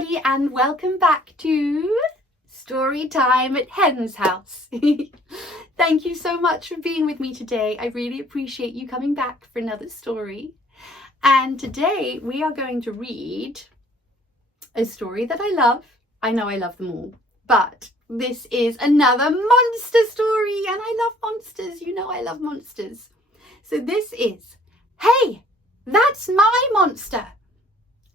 everybody, and welcome back to Storytime at Hen's house. Thank you so much for being with me today. I really appreciate you coming back for another story. And today we are going to read a story that I love. I know I love them all, but this is another monster story, and I love monsters. You know I love monsters. So this is Hey, That's My Monster.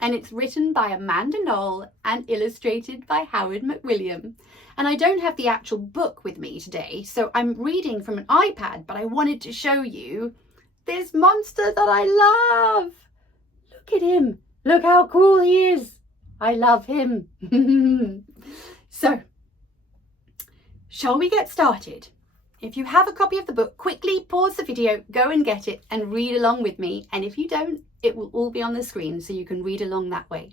And it's written by Amanda Knoll and illustrated by Howard McWilliam. And I don't have the actual book with me today, so I'm reading from an iPad, but I wanted to show you this monster that I love. Look at him. Look how cool he is. I love him. So, shall we get started? If you have a copy of the book, quickly pause the video, go and get it and read along with me. And if you don't, it will all be on the screen so you can read along that way.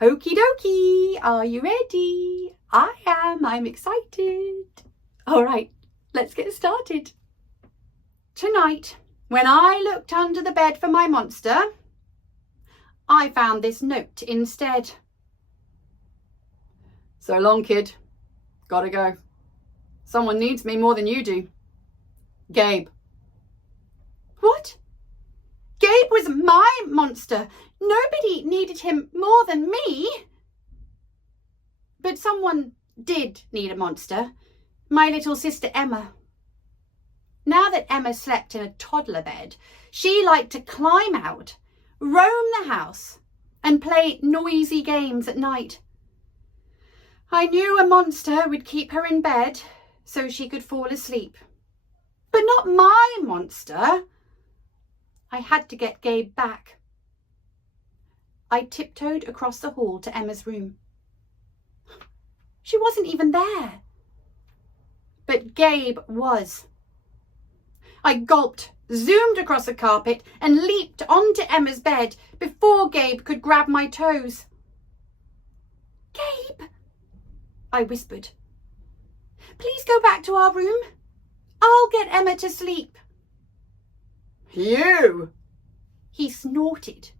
Okie dokie, are you ready? I am, I'm excited. All right, let's get started. Tonight, when I looked under the bed for my monster, I found this note instead. So long, kid. Gotta go. Someone needs me more than you do. Gabe. What? Gabe was my monster. Nobody needed him more than me. But someone did need a monster. My little sister Emma. Now that Emma slept in a toddler bed, she liked to climb out, roam the house, and play noisy games at night. I knew a monster would keep her in bed so she could fall asleep. But not my monster. I had to get Gabe back. I tiptoed across the hall to Emma's room. She wasn't even there. But Gabe was. I gulped, zoomed across the carpet, and leaped onto Emma's bed before Gabe could grab my toes. Gabe, I whispered. Please go back to our room. I'll get Emma to sleep. You, he snorted.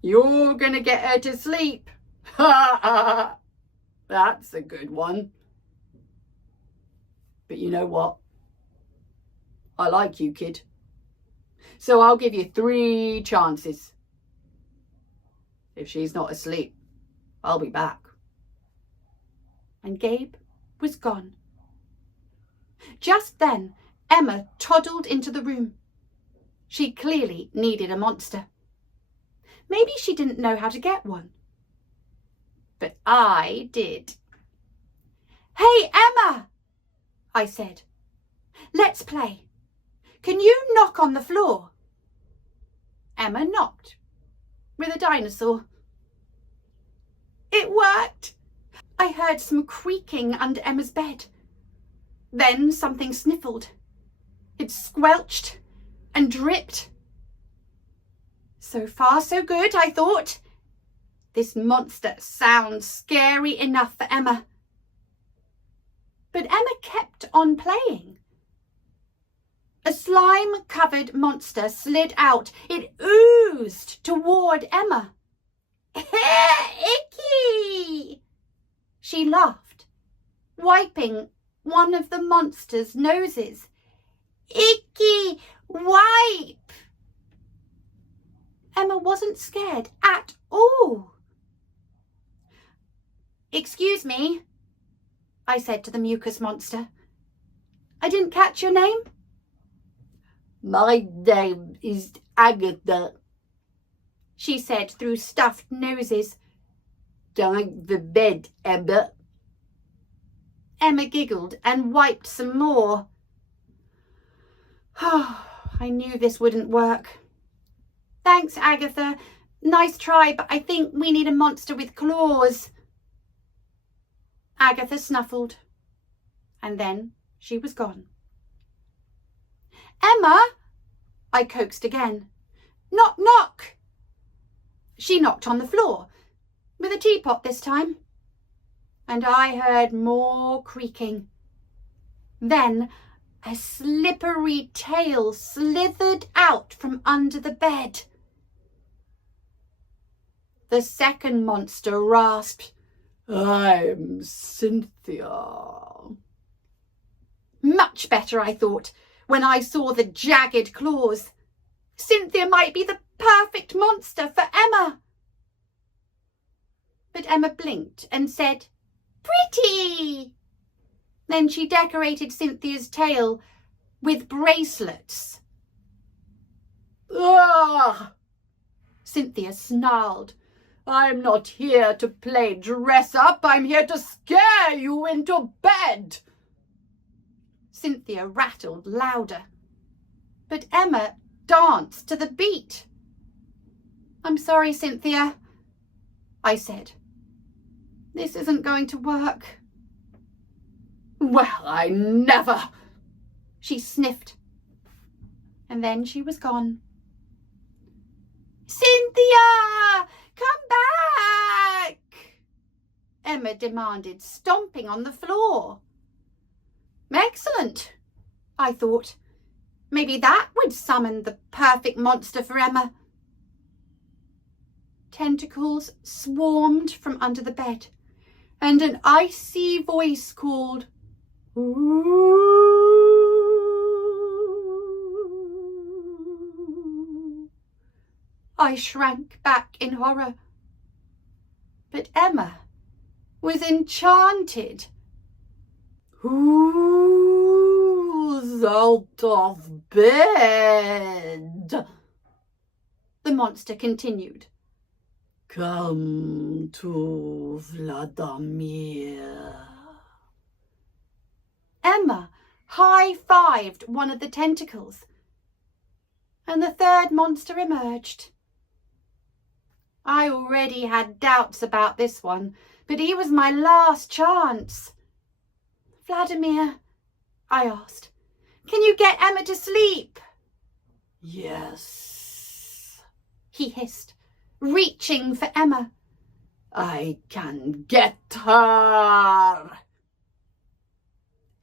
You're gonna get her to sleep. Ha ha. That's a good one. But you know what? I like you, kid. So I'll give you 3 chances. If she's not asleep, I'll be back. And Gabe was gone. Just then, Emma toddled into the room. She clearly needed a monster. Maybe she didn't know how to get one. But I did. Hey, Emma, I said. Let's play. Can you knock on the floor? Emma knocked with a dinosaur. It worked. I heard some creaking under Emma's bed. Then something sniffled. It squelched and dripped. So far, so good, I thought. This monster sounds scary enough for Emma. But Emma kept on playing. A slime-covered monster slid out. It oozed toward Emma. Icky! She laughed, wiping one of the monster's noses. Icky! Wipe! Emma wasn't scared at all. Excuse me, I said to the mucus monster. I didn't catch your name. My name is Agatha, she said through stuffed noses. Time for bed, Emma. Emma giggled and wiped some more. I knew this wouldn't work. Thanks, Agatha. Nice try, but I think we need a monster with claws. Agatha snuffled, and then she was gone. Emma, I coaxed again. Knock, knock. She knocked on the floor, with a teapot this time. And I heard more creaking. Then a slippery tail slithered out from under the bed. The second monster rasped, "I'm Cynthia." Much better, I thought, when I saw the jagged claws. Cynthia might be the perfect monster for Emma. But Emma blinked and said, "Pretty." Then she decorated Cynthia's tail with bracelets. "Ah!" Cynthia snarled. "I'm not here to play dress up. I'm here to scare you into bed." Cynthia rattled louder, but Emma danced to the beat. "I'm sorry, Cynthia," I said. "This isn't going to work." "Well, I never," she sniffed, and then she was gone. "Cynthia, come back!" Emma demanded, stomping on the floor. Excellent, I thought. Maybe that would summon the perfect monster for Emma. Tentacles swarmed from under the bed, and an icy voice called, "Ooh." I shrank back in horror. But Emma was enchanted. "Who's out of bed?" the monster continued. "Come to Vladimir." Emma high-fived one of the tentacles, and the third monster emerged. I already had doubts about this one, but he was my last chance. "Vladimir," I asked, "can you get Emma to sleep?" "Yes," he hissed, reaching for Emma. "I can get her."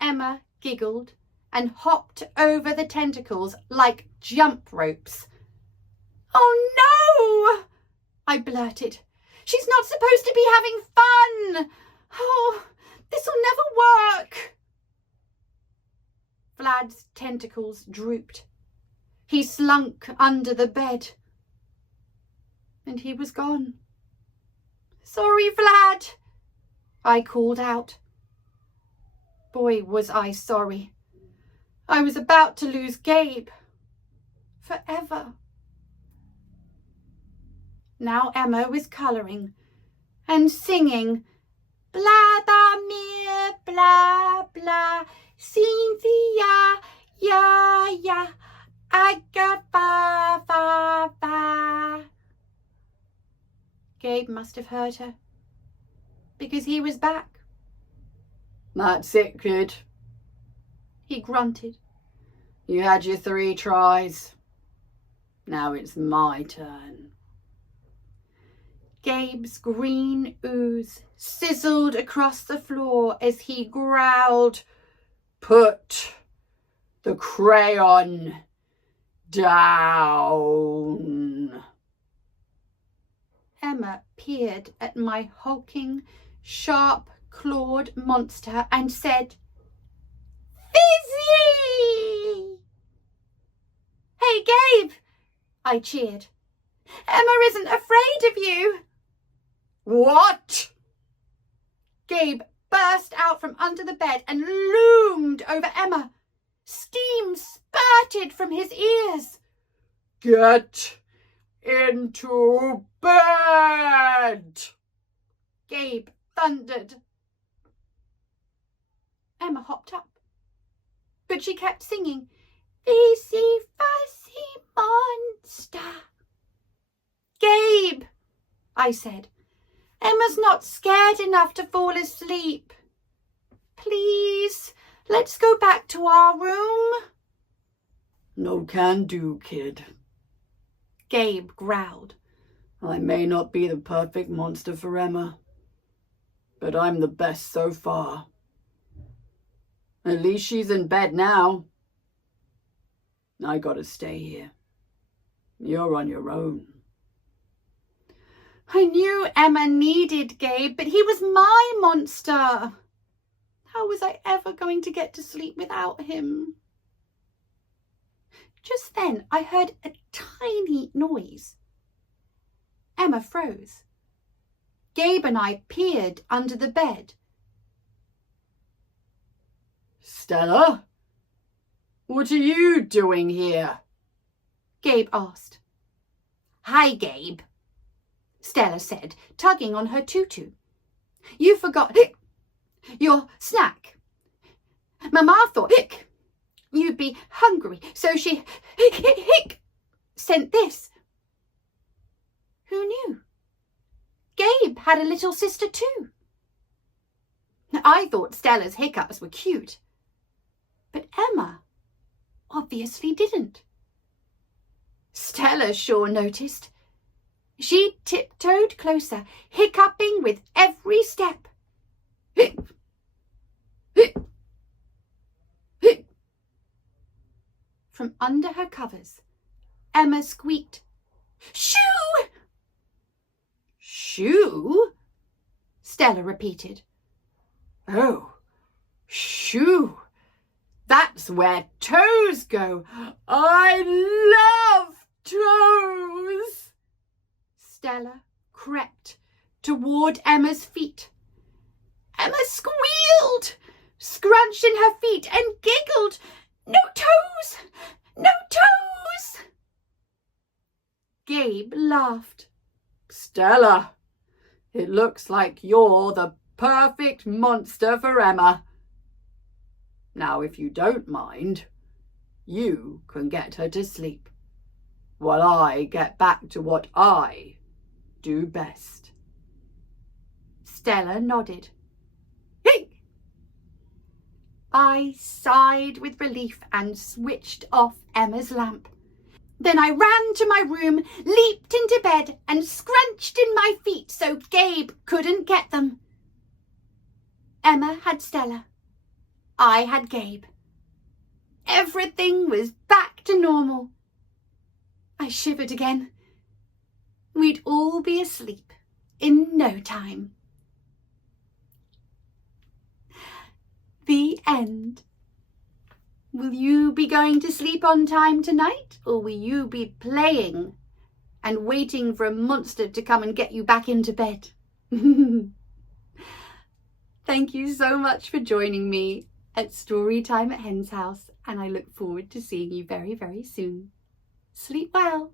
Emma giggled and hopped over the tentacles like jump ropes. "Oh no!" I blurted. "She's not supposed to be having fun. Oh, this'll never work." Vlad's tentacles drooped. He slunk under the bed, and he was gone. "Sorry, Vlad," I called out. Boy, was I sorry. I was about to lose Gabe forever. Now Emma was colouring and singing, "Vladimir, blah, blah, Cynthia, ya, ya, aga, ba, ba, ba." Gabe must have heard her, because he was back. "That's it, kid," he grunted. "You had your 3 tries. Now it's my turn." Gabe's green ooze sizzled across the floor as he growled, "Put the crayon down." Emma peered at my hulking, sharp-clawed monster and said, "Fizzy!" "Hey, Gabe!" I cheered. "Emma isn't afraid of you." "What?" Gabe burst out from under the bed and loomed over Emma. Steam spurted from his ears. "Get into bed!" Gabe thundered. Emma hopped up, but she kept singing, "Fizzy, fuzzy monster." "Gabe," I said, "Emma's not scared enough to fall asleep. Please, let's go back to our room." "No can do, kid," Gabe growled. "I may not be the perfect monster for Emma, but I'm the best so far. At least she's in bed now. I gotta stay here. You're on your own." I knew Emma needed Gabe, but he was my monster. How was I ever going to get to sleep without him? Just then I heard a tiny noise. Emma froze. Gabe and I peered under the bed. Stella, what are you doing here? Gabe asked. Hi, Gabe, Stella said, tugging on her tutu. You forgot your snack. Mama thought you'd be hungry, so she sent this. Who knew? Gabe had a little sister too. I thought Stella's hiccups were cute, but Emma obviously didn't. Stella sure noticed. She tiptoed closer, hiccuping with every step. From under her covers, Emma squeaked, "Shoo!" "Shoo?" Stella repeated. "Oh, shoo! That's where toes go. I love toes!" Stella crept toward Emma's feet. Emma squealed, scrunched in her feet and giggled. "No toes! No toes!" Gabe laughed. Stella, it looks like you're the perfect monster for Emma. Now, if you don't mind, you can get her to sleep, while I get back to what I do best. Stella nodded. I sighed with relief and switched off Emma's lamp. Then I ran to my room, leaped into bed and scrunched in my feet so Gabe couldn't get them. Emma had Stella. I had Gabe. Everything was back to normal. I shivered again. We'd all be asleep in no time. The end. Will you be going to sleep on time tonight, or will you be playing and waiting for a monster to come and get you back into bed? Thank you so much for joining me at Storytime at Hen's House, and I look forward to seeing you very, very soon. Sleep well.